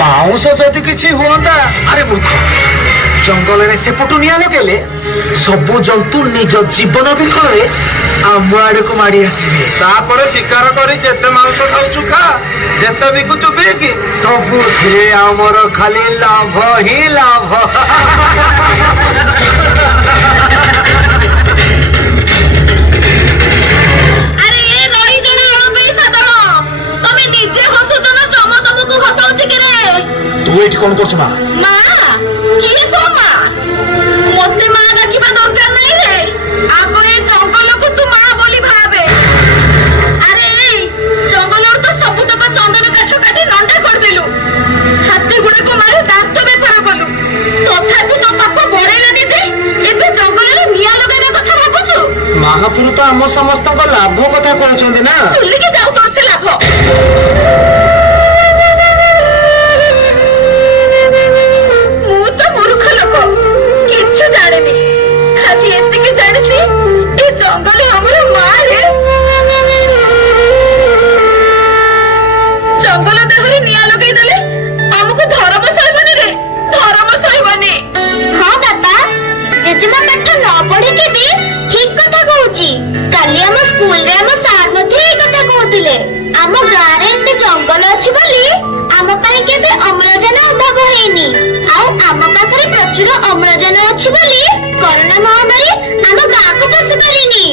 ମାଉଁସ ଯଦି କିଛି ହୁଅନ୍ତା। ଆରେ ମୂର୍ଖ, ଜଙ୍ଗଲରେ ସେପଟୁ ନିଆଁ ଲଗେଇଲେ ସବୁ ଜନ୍ତୁ ନିଜ ଜୀବନ ବିକଳରେ ଆମ ଆଡକୁ ମାଡି ଆସିବେ। ତାପରେ ଶିକାର କରି ଯେତେ ମାଂସ ଖାଉଛୁ ଖା, ଯେତେ ବିକୁଛୁ ବିକ୍। ସବୁଥିରେ ଆମର ଖାଲି ଲାଭ ହିଁ ଲାଭ। ତୁ ଏଠି କଣ କରୁଛୁ ମା? ମା କିଏ ତୋ ମା? ମତେ ମା ଡାକିବା ଦରକାର ନାହିଁ ରେ। ଆଗ ଏ ଜଙ୍ଗଲକୁ ତୁ ମା ବୋଲି ଭାବେ। ଆରେ ଜଙ୍ଗଲରୁ ତ ସବୁତକ ଚନ୍ଦନ କାଠ କାଟି ନଣ୍ଡା କରିଦେଲୁ। ହାତୀ ଗୁଡାକୁ ମାରି ଦାନ୍ତ ବେପାର କଲୁ। ତଥାପି ତୋ ପାପ ବଢେଇଲାନି ଯେ ଏବେ ଜଙ୍ଗଲରେ ନିଆଁ ଲଗାଇବା କଥା ଭାବୁଛୁ? ମହାପୁରୁ ତ ଆମ ସମସ୍ତଙ୍କ ଲାଭ କଥା କହୁଛନ୍ତି ନା। ଚୁଲିକି ଯାଉ ତୋର ସେ ଲାଭ। ଜଙ୍ଗଲ ଆମର ମାରେ। ଜଙ୍ଗଲ ଦେହରେ ନିଆଁ ଲଗେଇ ଦେଲେ ଆମକୁ ଧର୍ମ ସହିବନି ରେ, ଧର୍ମ ସହିବନି। ହଁ ଦାଦା, ଜେଜେମା ପାଠ ନ ପଢିକି ବି ଠିକ କଥା କହୁଛି। କାଲି ଆମ ସ୍କୁଲରେ ଆମ ସାର୍ ମଧ୍ୟ ଏଇ କଥା କହୁଥିଲେ। ଆମ ଗାଁରେ ଏତେ ଜଙ୍ଗଲ ଅଛି ବୋଲି ଆମ ପାଇଁ କେବେ ଅମ୍ଳଜାନ ଅଭାବ ହେଇନି। ଆଉ ଆମ ପାଖରେ ପ୍ରଚୁର ଅମ୍ଳଜାନ ଅଛି ବୋଲି କରୋନା ମହାମାରୀ ଆମ ଗାଁକୁ ପଶି ପାରିନି।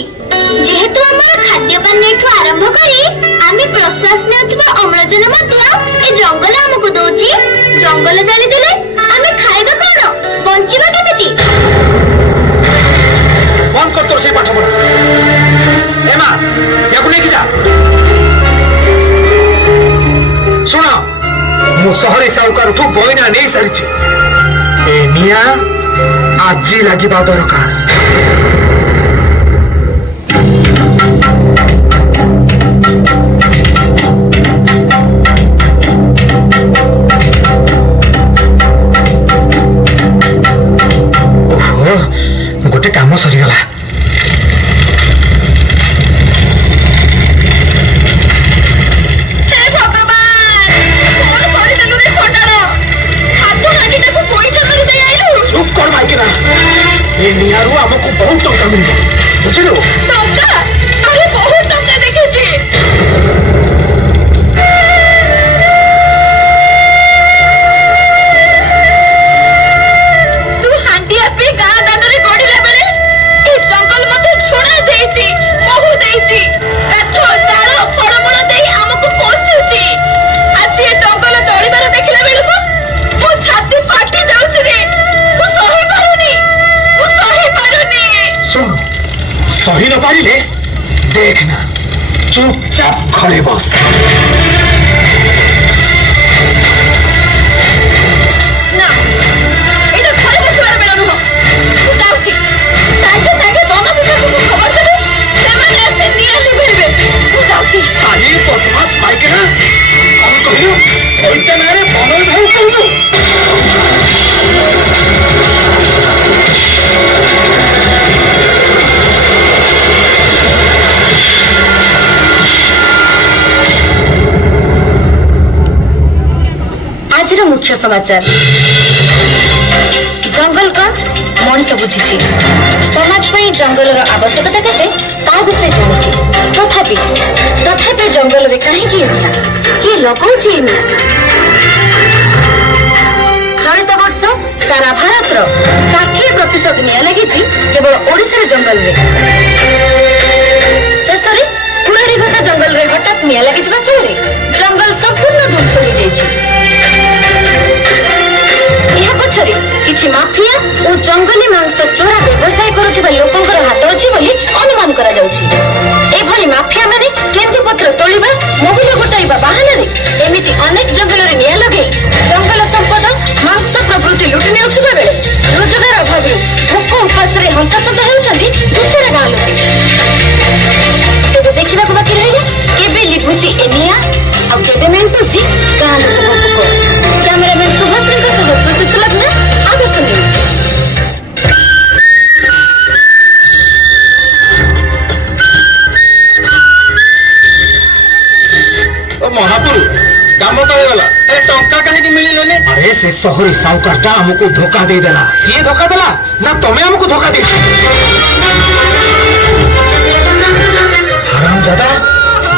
ଯେହେତୁ ଆମର ଖାଦ୍ୟ ପାନୀୟଠୁ ଆରମ୍ଭ କରି ଆମେ ପ୍ରଶ୍ୱାସ ନେଉଥିବା ଅମ୍ଳଜାନ ମଧ୍ୟ ଏ ଜଙ୍ଗଲ ଆମକୁ ଦଉଛି। ଜଙ୍ଗଲ ଜାଳିଦେଲେ ଆମେ ଖାଇବା କଣ, ବଞ୍ଚିବା କେମିତି? ବନ୍ଦ କର ତୋର ସେଇ ପାଠ ପଢା। ଏ ମା, ୟାକୁ ନେଇକି ଯା। ଶୁଣ, ମୁଁ ସହରୀ ସାହୁକାରଠୁ ବଇନା ନେଇ ସାରିଛି। ଏ ନିଆଁ ଆଜି ଲାଗିବା ଦରକାର। ଓହୋ, ଗୋଟେ କାମ ସରିଗଲା। ଏ ନିଆଁରୁ ଆମକୁ ବହୁତ ଟଙ୍କା ମିଳିବ, ବୁଝିଲୁ? ଟଙ୍କା? ଆରେ ବହୁତ ଟଙ୍କା ଦେଖିଛି। ତୁ ହାଣ୍ଡିଆ ପିଇ ଗାଁ ଦାଣ୍ଡରେ ଗଡିଲା ବେଳେ ଏ ଜଙ୍ଗଲ ମତେ ଝୁଣା ଦେଇଛି, ମହୁ ଦେଇଛି, କାଠ ଚାଳ ଫଳମୂଳ ଦେଇ ଆମକୁ ପୋଷୁଛି। ଆଜି ଏ ଜଙ୍ଗଲ ଜଳିବାର ଦେଖିଲା ବେଳକୁ ମୋ ଛାତି ଫାଟି ଯାଉଛି ରେ। ମୁଁ ସହିପାରୁନି, ମୁଁ ସହିପାରୁନି। ଶୁଣ, ସହି ନ ପାରିଲେ ଦେଖ ନା, ଚୁପଚାପ ଘରେ ବସ। ନା, ଏଇଟା ଘରେ ବସିବାର ବେଳ ନୁହଁ। ମୁଁ ଯାଉଛି, ସାଙ୍ଗେ ସାଙ୍ଗେ ବନ ବିଭାଗକୁ ଖବର ଦେବେ, ସେମାନେ ଆସି ନିଆଁ ଲିଭେଇବେ। ମୁଁ ଯାଉଛି। ସାଲି ବଦମାସ ପାଇକେନା, କଣ କହିଲୁ? ଏଇଟା ନାଁରେ ବନ ବିଭାଗ କହିଲୁ? ଆଜିର ମୁଖ୍ୟ ସମାଚାର। ଜଙ୍ଗଲ କଣ ମଣିଷ ବୁଝିଛି। ସମାଜ ପାଇଁ ଜଙ୍ଗଲର ଆବଶ୍ୟକତା କେତେ ତା ବିଷୟ ଜାଣିଛି। ତଥାପି ଜଙ୍ଗଲରେ କାହିଁକି ଏ ନିଆଁ? କିଏ ଲଗାଉଛି ଏ ନିଆଁ? ଚଳିତ ବର୍ଷ ସାରା ଭାରତର 60% ନିଆଁ ଲାଗିଛି କେବଳ ଓଡ଼ିଶାର ଜଙ୍ଗଲରେ। ଶେଷରେ କୁଆଡି ଘଷା ଜଙ୍ଗଲରେ ହଠାତ୍ ନିଆଁ ଲାଗିଯିବା ଫଳରେ ଜଙ୍ଗଲ ସମ୍ପୂର୍ଣ୍ଣ ଧ୍ୱଂସ ହୋଇଯାଇଛି। ଏହା ପଛରେ କିଛି ମାଫିଆ ଓ ଜଙ୍ଗଲୀ ମାଂସ ଚୋରା ବ୍ୟବସାୟ କରୁଥିବା ଲୋକଙ୍କର ହାତ ଅଛି ବୋଲି ଅନୁମାନ କରାଯାଉଛି। ଏଭଳି ମାଫିଆ ମାନେ କେନ୍ଦୁପତ୍ର ତୋଳିବା, ମହୁଲ ଗୋଟାଇବା ବାହାନାରେ ଏମିତି ଅନେକ ଜଙ୍ଗଲରେ ନିଆଁ ଲଗେଇ ଜଙ୍ଗଲ ସମ୍ପଦ, ମାଂସ ପ୍ରଭୃତି ଲୁଟି ନେଉଥିବା ବେଳେ ରୋଜଗାର ଅଭାବରୁ ଭୋକ ଉପାସରେ ହନ୍ତସନ୍ତ ହେଉଛନ୍ତି ବିଚରା ଗାଁ ଲୋକେ। ତେବେ ଦେଖିବାକୁ ବାକି ରହିଲା କେବେ ଲିଭୁଛି ଏ ନିଆଁ ଆଉ କେବେ ମେଣ୍ଟୁଛି ଗାଁ ଲୋକଙ୍କ ଭୋକ। କ୍ୟାମେରାମ୍ୟାନ ସୁଭାଷଙ୍କ ସହ ସ୍ମୃତି ସୁଲଗ୍ନା, ଆଦର୍ଶ ନ୍ୟୁଜ୍। ମହାପୁରୁ, କାମ ତ ହେଇଗଲା ଏ ଟଙ୍କା କାହିଁକି ମିଳିଲେନି? अरे से शहरी साहूकार हमको धोखा दे देला। सीए धोखा देला ना तुम्हें हमको धोखा दे? हरामजादा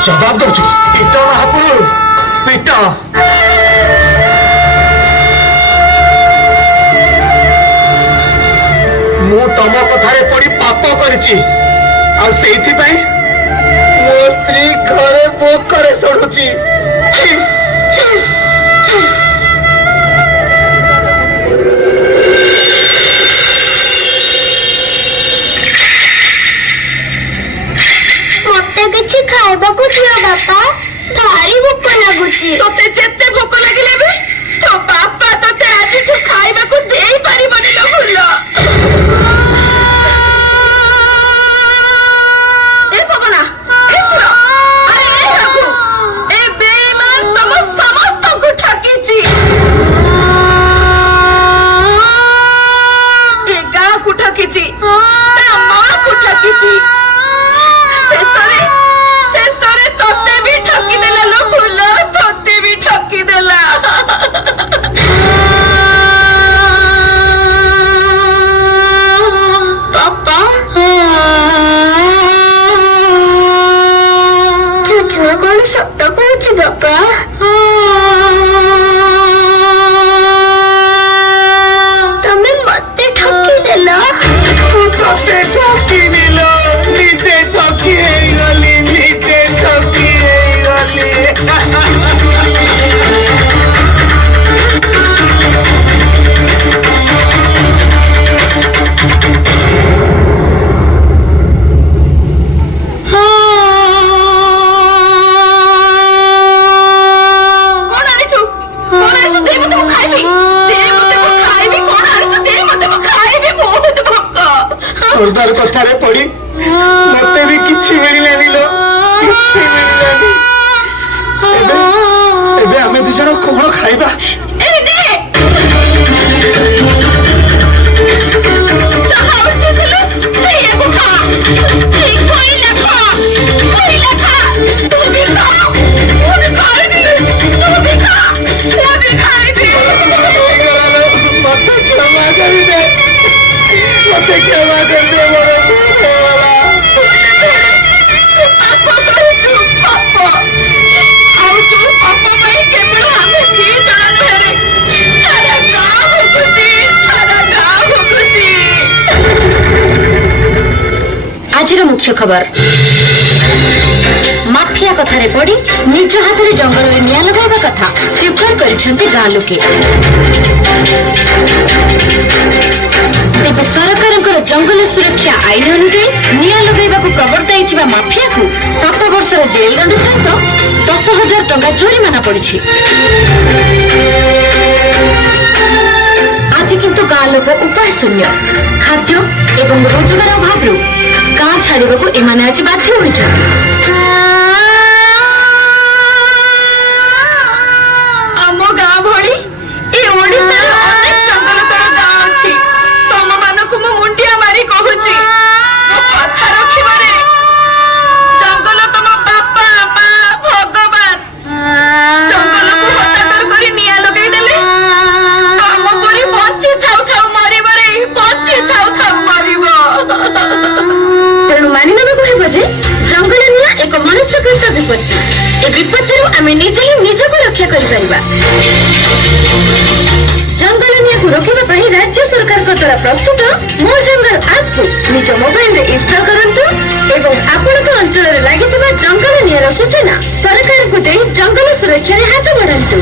जवाब दो पिटा महापुर पिटा। मु तम कथारे पड़ी पाप करिछि आ सेइथि पई मो स्त्री घरे भोग करे सडुछि। छी छी छी। ମତେ କିଛି ଖାଇବାକୁ ଦିଅ ବାପା, ଭାରି ଭୋକ ଲାଗୁଛି। ତତେ ଯେତେ ଭୋକ ଲାଗିଲେ ବି ତୋ ବାପା ତତେ ଆଜିଠୁ ଖାଇବାକୁ ଦେଇପାରିବନି ଲୋ ଫୁଲ। ଏ ପବନା, ଏ ସୁର, ଆରେ ଏ ରଘୁ, ଏ ବେଇମାନ ତମ ସମସ୍ତଙ୍କୁ ଠକିଛି। ଏ ଗାଁକୁ ଠକିଛି, ତା ମାକୁ ଠକିଛି। ଶେଷରେ ତତେ ବି ଠକିଦେଲା ଲୋ ଫୁଲ, ତତେ ବି ଠକିଦେଲା। ବାପା ଛୁଆ କଣ ସତ କହୁଛି ବାପା? ତମେ ମତେ ଠକିଦେଲ। तते ठकी दिलो निजे ठकी गली निजे ठकी गली। सरदार कथारे पड़ी मते भी किछि मिलिलानी लो, किछि मिलिलानी। एबे हमें दी जण कोन खाइबा? ए दे चाहा उठिले से एगो खा। ए कोइला खा, कोइला खा। तू भी खा, तू भी खाई दे, तू भी खा, तू भी खाई दे। मते क्षमा कर दे, मते क्षमा कर दे मोरे भूले वाला। पापा करू पापा आउ तू पापा भाई केवल हमें दी जण नहरे सारा गांव होगुची, सारा गांव होगुची। आजिर मुख्य खबर माफिया कथारे पड़ी निज हाथ में जंगल में निया लगाइबा कथा स्वीकार करिसेंती गाँ लोके। तेबे सरकारଙ୍କର जंगल सुरक्षा आईन अनुଯାयी निया लगाइबाकू प्रवर्त्ताइथिबा माफियाकू 7 वर्षर जेल दंड सहित 10,000 टंका जोरिमाना पड़िछि। आज किंतु गाँ लोक उपाय शून्य खाद्य एवं रोजगार अभाव गाँ छाड़िबाकू एमाने आज बाध्य होइछन्ति। ଆମ ଗାଁ ଭଳି ଏ ଓଡିଶାରେ ଅନେକ ଜଙ୍ଗଲ ତଳ ଗାଁ ଅଛି। ତମ ମାନଙ୍କୁ ମୁଁ ମୁଣ୍ଡିଆ ମାରି କହୁଛି, ମୋ କଥା ରଖିବାରେ ଜଙ୍ଗଲ ତମ ବାପା ମା ଭଗବାନ। ଜଙ୍ଗଲକୁ ହତାଦର କରି ନିଆଁ ଲଗେଇ ଦେଲେ ଆମ ପରି ବଞ୍ଚି ଥାଉ ଥାଉ ମରିବାରେ, ବଞ୍ଚି ଥାଉ ଥାଉ ମରିବ। ତେଣୁ ମାନି ନେବାକୁ ହେବ ଯେ ଜଙ୍ଗଲ ନିଆଁ ଏକ ମନୁଷ୍ୟକୃତ ବିପତ୍ତି। ଏ ବିପତ୍ତିରୁ ଆମେ ନିଜେ ହିଁ ନିଜକୁ ରକ୍ଷା କରିପାରିବା। ଜଙ୍ଗଲ ନିଆଁକୁ ରୋକିବା ପାଇଁ ରାଜ୍ୟ ସରକାରଙ୍କ ଦ୍ୱାରା ପ୍ରସ୍ତୁତ ମୋ ଜଙ୍ଗଲ ଆପ୍କୁ ନିଜ ମୋବାଇଲରେ ଇନଷ୍ଟଲ କରନ୍ତୁ ଏବଂ ଆପଣଙ୍କ ଅଞ୍ଚଳରେ ଲାଗିଥିବା ଜଙ୍ଗଲ ନିଆଁର ସୂଚନା ସରକାରଙ୍କୁ ଦେଇ ଜଙ୍ଗଲ ସୁରକ୍ଷାରେ ହାତ ବଢାନ୍ତୁ।